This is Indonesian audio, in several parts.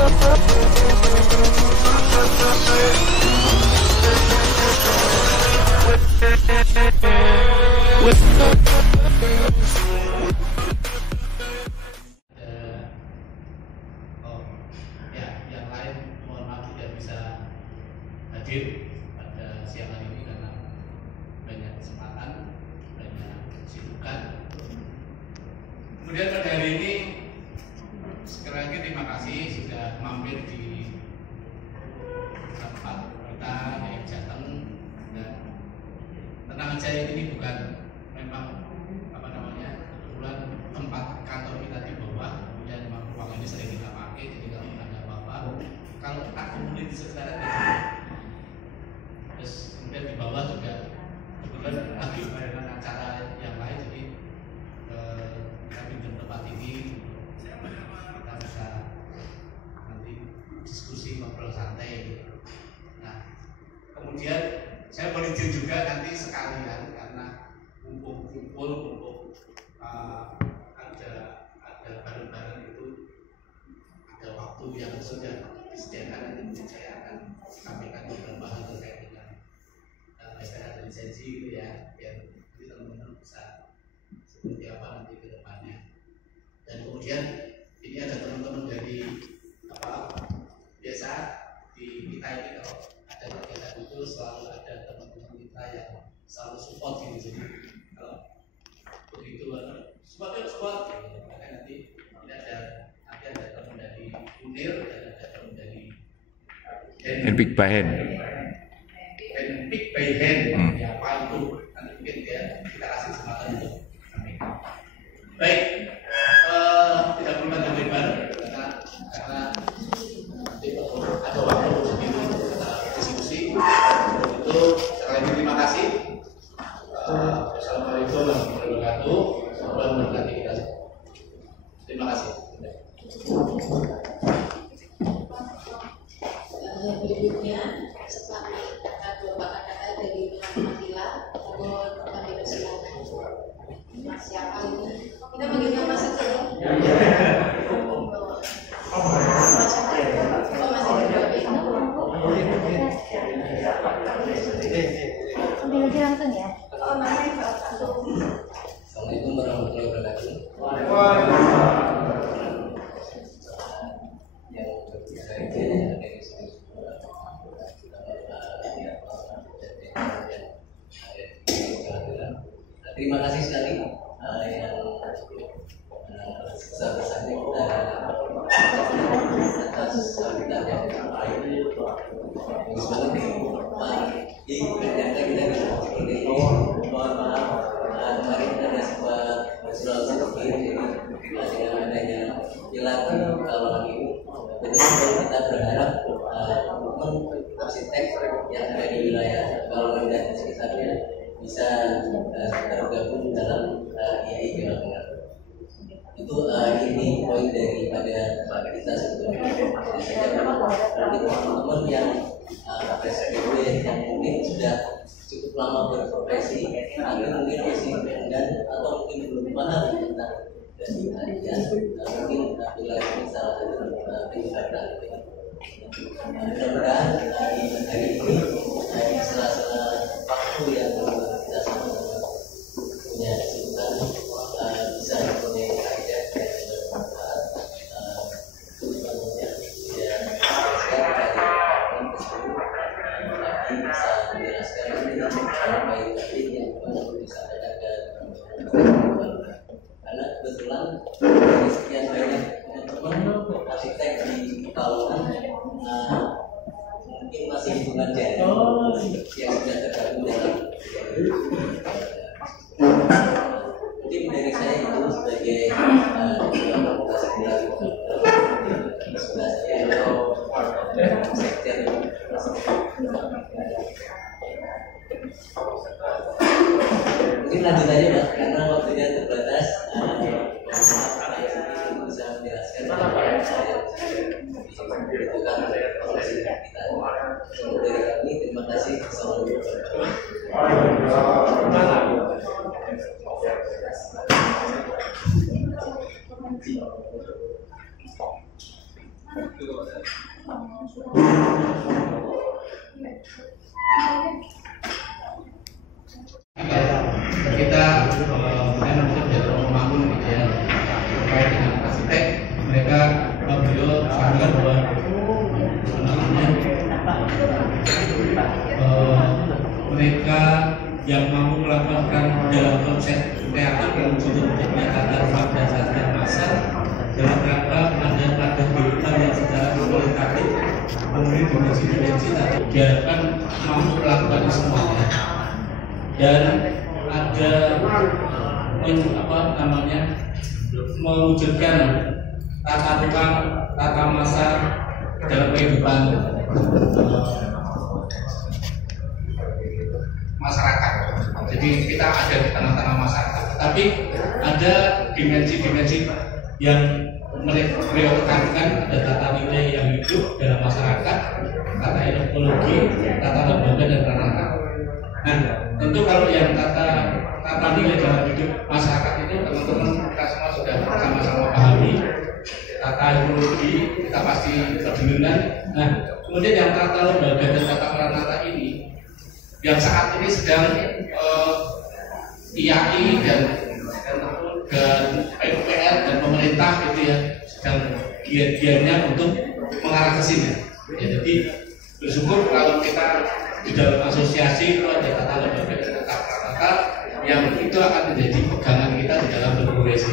Yang lain mohon maaf tidak bisa hadir pada siang hari ini karena banyak kesempatan, banyak kesibukan. Kemudian pada hari ini sekali lagi terima kasih sudah mampir di tempat kita yang Jateng, dan tenang aja ini bukan memang kebetulan tempat kantor kita di bawah, kemudian memang ruang ini sering kita pakai, jadi kalau ada apa-apa, kalau kita kumpulin di sekitar terus kemudian di bawah juga kebetulan lagi barengan acara yang lain, jadi kita pinjam tempat ini kita bisa nanti diskusi ngobrol santai. Nah, kemudian saya boleh izin juga nanti sekalian karena kumpul ada bareng-bareng itu, ada waktu yang sudah disediakan, nanti saya akan sampaikan beberapa hal terkait dengan STR dan lisensi gitu ya, biar nanti teman-teman bisa seperti apa nanti ke depannya. Dan kemudian ini ada teman-teman dari biasa di kita ini, kalau ada kegiatan itu selalu ada teman-teman kita yang selalu support gitu, jadi kalau begitu support gitu, maka nanti ada teman dari UNIR dan ada teman dari Handpick by Hand. Handpick by Hand, ya apa itu nanti mungkin ya kita kasih kesempatan untuk kami. Baik, tidak perlu panjang lebar karena nanti ada waktu untuk kita diskusi. Itu sekali lagi terima kasih. Assalamualaikum warahmatullahi wabarakatuh. Semoga memberkati kita. Terima kasih. Berikutnya setelah mendengarkan beberapa kata-kata dari teman-teman Tila, kami persilakan Mas siapa ini? Kita manggilnya Mas saja ya. Ambil aja langsung ya. Assalamualaikum warahmatullahi wabarakatuh. Yang saya dari terima kasih sekali yang sebesar-besarnya kita atas sambutan yang baik. Bagus banget nih Pak. Ternyata kita bisa seperti ini. Mohon maaf kemarin ada sebuah surat seperti ini, jadi dengan adanya hilang kalau ini betul-betul kita berharap teman arsitek yang ada di wilayah Balongan dan sekitarnya bisa tergabung dalam IAI Jawa Tengah. Itu ini poin daripada kita sebetulnya. Jadi saya bagi teman-teman yang PSBB yang mungkin sudah cukup lama berprofesi, tapi mungkin masih enggan atau mungkin belum paham tentang dari harian, mungkin bila ini salah satu pendekatan. Mudah-mudahan hari ini di sela-sela waktu yang kita sama-sama punya kesibukan bisa mempunyai kaidah dan bermanfaat semuanya ya tapi bisa menjelaskan sampai tadi yang perlu disampaikan ke karena kebetulan dari sekian banyak teman-teman arsitek di Balongan mungkin masih hitungan jari yang sudah tergabung dalam mungkin dari saya itu sebagai komunitas sebelah saya sektor mungkin lanjut aja Pak karena waktunya terbatas. Bisa menjelaskan saya membutuhkan proses kita. Dari kami terima kasih. Kita menjadi membangun gitu ya terkait dengan arsitek, mereka beliau sampaikan bahwa mereka yang mampu melakukan dalam konsep teater yang juga menyatakan fakta dan masa dalam rangka ada digital yang secara kualitatif memenuhi dimensi diharapkan mampu melakukan semuanya dan ada mewujudkan tata ruang, tata masa dalam kehidupan masyarakat. Jadi kita ada di tengah-tengah masyarakat, tapi ada dimensi-dimensi yang beliau tekankan, ada tata nilai yang hidup dalam masyarakat, tata ekologi, tata lembaga dan ranah. Nah, tentu kalau yang tata nilai dalam hidup masyarakat itu teman-teman kita semua sudah sama-sama pahami. Tata ekologi kita pasti berdengar. Nah, kemudian yang tata lembaga dan tata peranata ini yang saat ini sedang IAI dan PUPR dan pemerintah gitu ya sedang giat-giatnya untuk mengarah ke sini. Ya, jadi bersyukur kalau kita di dalam asosiasi itu ada tata lembaga dan tata peranata yang itu akan menjadi pegangan kita di dalam berprofesi.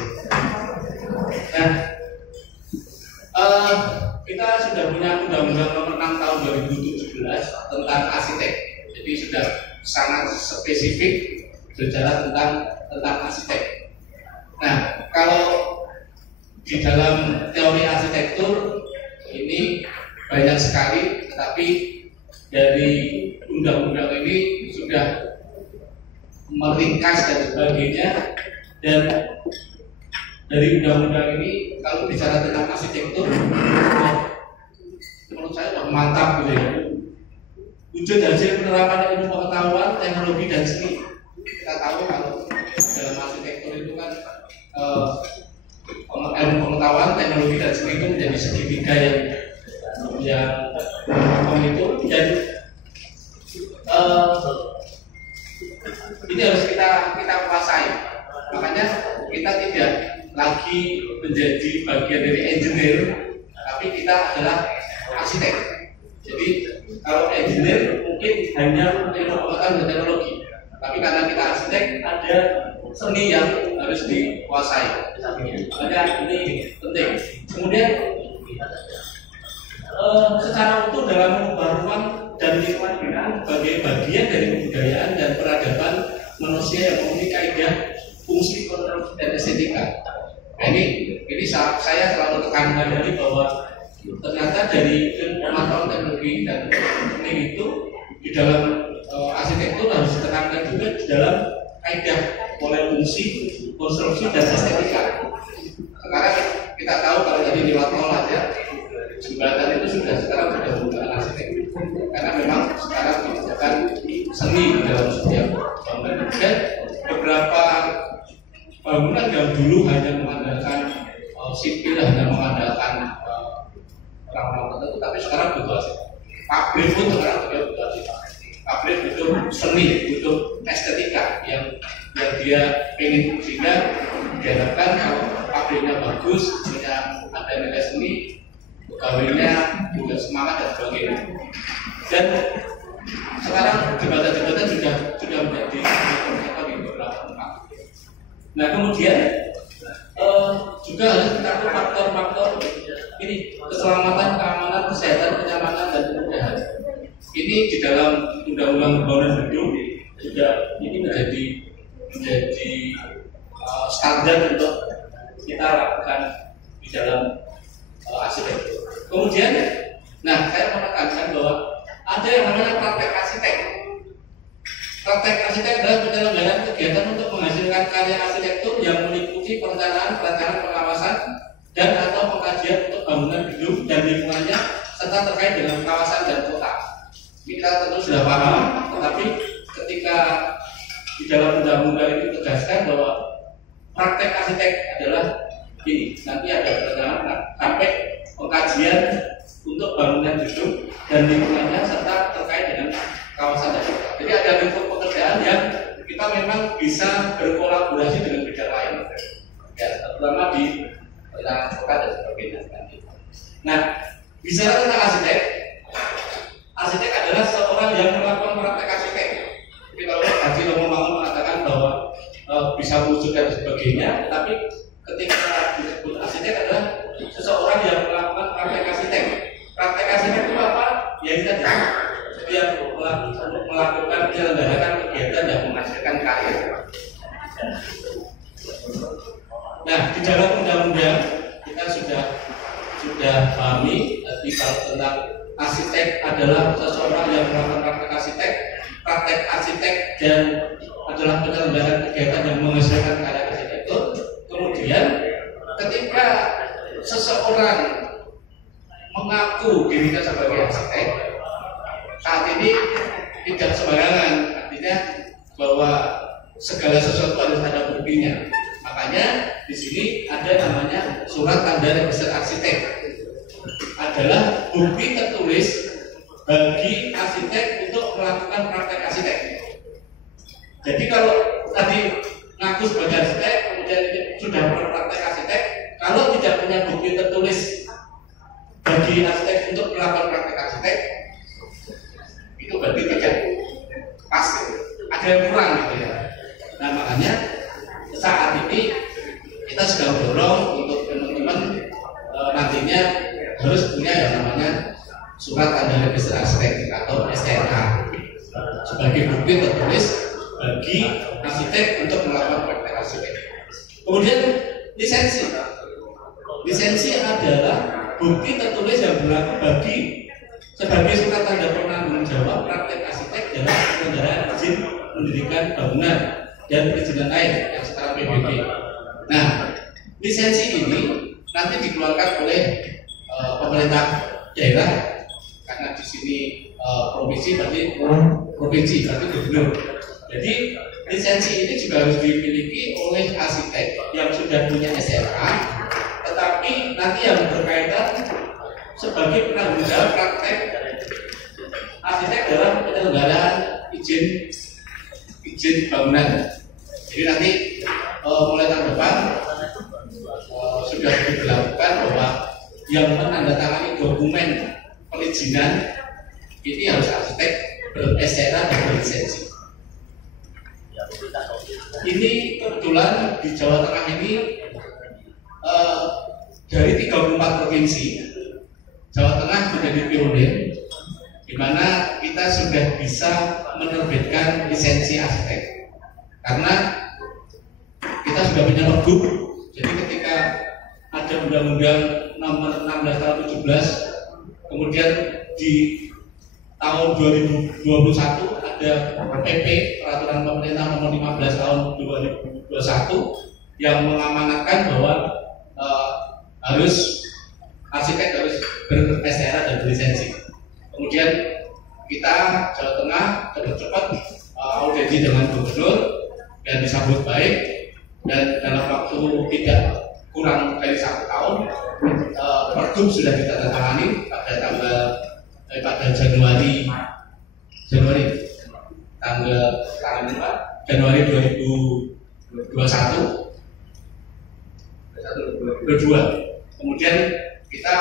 Nah, kita sudah punya Undang-Undang Nomor 6 Tahun 2017 tentang arsitek. Jadi sudah sangat spesifik berbicara tentang arsitek. Nah, kalau di dalam teori arsitektur ini banyak sekali, tetapi dari undang-undang ini sudah meringkas dan sebagainya. Dan dari undang-undang ini kalau bicara tentang arsitektur, menurut saya sudah mantap gitu ya. Wujud hasil penerapan ilmu pengetahuan, teknologi dan seni. Kita tahu kalau dalam arsitektur itu kan ilmu pengetahuan, teknologi dan seni itu menjadi segitiga yang itu, dan ini harus kita kuasai. Makanya kita tidak lagi menjadi bagian dari engineer, tapi kita adalah arsitek. Jadi kalau engineer mungkin hanya ilmu pengetahuan dan teknologi, tapi karena kita arsitek ada seni yang harus dikuasai. Makanya ini penting. Kemudian secara utuh dalam mengubah ruang dan lingkungan binaan sebagai bagian dari kebudayaan dan peradaban manusia yang memiliki kaidah fungsi, kontrol dan estetika. Nah, ini saya selalu tekankan dari bahwa ternyata dari pengetahuan teknologi dan seni itu di dalam arsitektur harus ditekankan juga di dalam kaidah mulai fungsi, konstruksi dan estetika. Sekarang kita tahu kalau tadi lewat tol aja jembatan itu sekarang sudah bukan arsitektur, karena memang sekarang dibutuhkan seni di dalam setiap bangunan. Dan beberapa bangunan yang dulu hanya mengandalkan sipil, hanya mengandalkan orang-orang tertentu, tapi sekarang butuh arsitek. Pabrik pun sekarang juga butuh arsitek. Pabrik butuh seni, butuh estetika yang dia ingin, sehingga diharapkan kalau pabriknya bagus, punya ada nilai seni, pegawainya juga semangat dan sebagainya. Dan sekarang jembatan-jembatan sudah menjadi contoh di beberapa tempat. Nah, kemudian juga harus kita tahu faktor-faktor ini keselamatan, keamanan, kesehatan, kenyamanan dan kemudahan. Ini di dalam undang-undang bangunan gedung juga ini menjadi standar untuk kita lakukan di dalam arsitektur. Kemudian, nah saya menekankan bahwa ada yang namanya praktek arsitek. Praktek arsitek adalah penyelenggaraan kegiatan untuk menghasilkan karya arsitektur yang meliputi perencanaan, pengawasan, dan atau pengkajian untuk bangunan gedung dan lingkungannya serta terkait dengan kawasan dan kota. Ini kita tentu sudah paham, tetapi ketika di dalam undang-undang ini tegaskan bahwa praktek arsitek adalah ini, nanti ada perencanaan sampai pengkajian tentang kota dan sebagainya. Nah, bicara tentang arsitek, arsitek adalah seorang yang melakukan praktek arsitek. Jadi kalau tadi Romo Mangun mengatakan bahwa bisa mewujudkan sebagainya, tapi ketika disebut arsitek adalah seseorang yang melakukan praktek arsitek. Praktek arsitek itu apa? Ya itu tadi, dia melakukan menyelenggarakan kegiatan dan menghasilkan karya. Nah, di dalam undang-undang kita sudah pahami tadi kalau tentang arsitek adalah seseorang yang melakukan praktek arsitek dan adalah penyelenggaraan kegiatan yang menghasilkan karya arsitektur. Kemudian ketika seseorang mengaku dirinya sebagai arsitek, saat ini tidak sembarangan, artinya bahwa segala sesuatu harus ada buktinya. Makanya di sini ada namanya surat tanda register arsitek, adalah bukti tertulis bagi arsitek untuk melakukan praktek arsitek. Jadi kalau tadi ngaku sebagai arsitek, kemudian sudah berpraktek arsitek, kalau tidak punya bukti tertulis bagi arsitek untuk melakukan praktek arsitek, itu berarti tidak pas, ada yang kurang gitu ya. Nah makanya saat ini kita sedang dorong untuk teman-teman nantinya harus punya yang namanya surat tanda register arsitek atau STNK sebagai bukti tertulis bagi arsitek untuk melakukan praktek arsitek. Kemudian lisensi adalah bukti tertulis yang berlaku bagi sebagai surat tanda penanggung jawab praktek arsitek dalam penyelenggaraan izin mendirikan bangunan dan perizinan lain yang setara PBB. Nah, lisensi ini nanti dikeluarkan oleh pemerintah daerah, karena di sini provinsi berarti gubernur. Jadi lisensi ini juga harus dimiliki oleh arsitek yang sudah punya SRA, tetapi nanti yang berkaitan sebagai penanggung jawab praktek arsitek dalam penyelenggaraan izin bangunan. Jadi nanti mulai tahun depan sudah diberlakukan bahwa yang menandatangani dokumen perizinan ini harus arsitek ber-SRA dan berlisensi. Ini kebetulan di Jawa Tengah ini dari 34 provinsi, Jawa Tengah menjadi pionir, di mana kita sudah bisa menerbitkan lisensi arsitek. Karena kita sudah punya pergub, jadi ketika ada Undang-Undang Nomor 16 Tahun 17, kemudian di tahun 2021 ada PP Peraturan Pemerintah Nomor 15 Tahun 2021 yang mengamanatkan bahwa arsitek harus ber-SRA dan berlisensi. Kemudian kita Jawa Tengah cepat audisi dengan gubernur dan disambut baik, dan dalam waktu tidak kurang dari 1 tahun pergub sudah ditandatangani pada Januari Januari 2022. Kemudian kita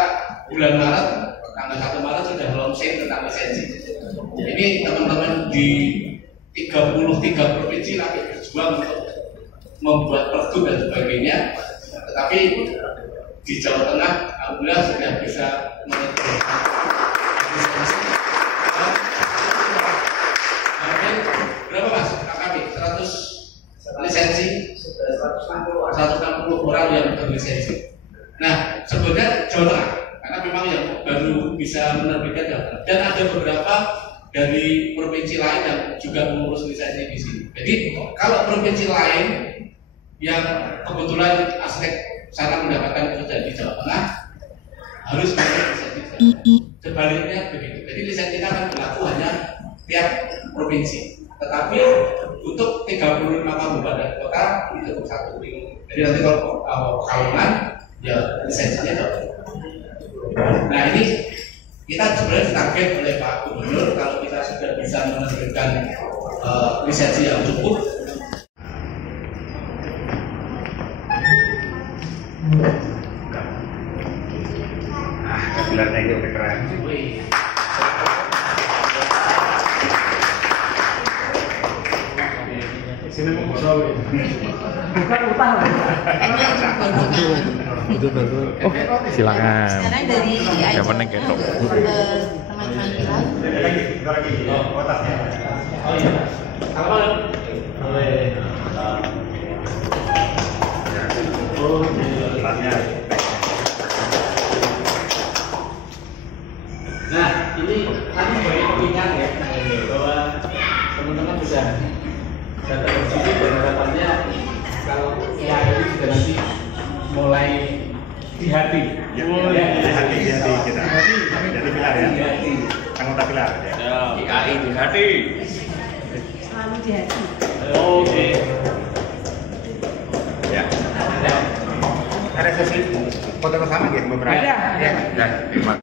bulan Maret, tanggal 1 Maret sudah launching tentang lisensi. Ini teman-teman di 33 provinsi lagi berjuang untuk membuat pergub dan sebagainya. Tetapi di Jawa Tengah alhamdulillah sudah bisa menerbitkan lisensi. Berapa Mas? KKP 100 lisensi, 160 orang yang berlisensi. Nah, sebenarnya Jawa Tengah, karena memang yang baru bisa menerbitkan Jawa Tengah, dan ada beberapa dari provinsi lain yang juga mengurus lisensi di sini. Jadi kalau provinsi lain yang kebetulan arsitek sana mendapatkan pekerjaan di Jawa Tengah harus memiliki lisensi. Sebaliknya begitu. Jadi lisensi akan berlaku hanya tiap provinsi. Tetapi untuk 35 kabupaten kota itu satu. Jadi nanti kalau Pekalongan ya lisensinya dapat. Nah ini kita sebenarnya target oleh Pak Gubernur kalau kita sudah bisa menerbitkan lisensi yang cukup. gelarnya itu udah keren. Sini mau kosong. Bukan utang. Itu baru. Oh, silakan. Sekarang dari Yang penting ketok. teman-teman bilang Lagi kotaknya. Oh iya. Halo. Oh, Gelarnya. nah, ini tadi sebagai pengingat ya, bahwa teman-teman sudah datang ke sini dan harapannya kalau ya ini sudah nanti mulai di hati. Ya, di hati kita. Jadi pilar ya. Di hati. Anggota pilar ya. IAI di hati. Selalu di hati. Oke. Ya. Ya. Ada sesi foto bersama gitu beberapa. Ada. Ya, terima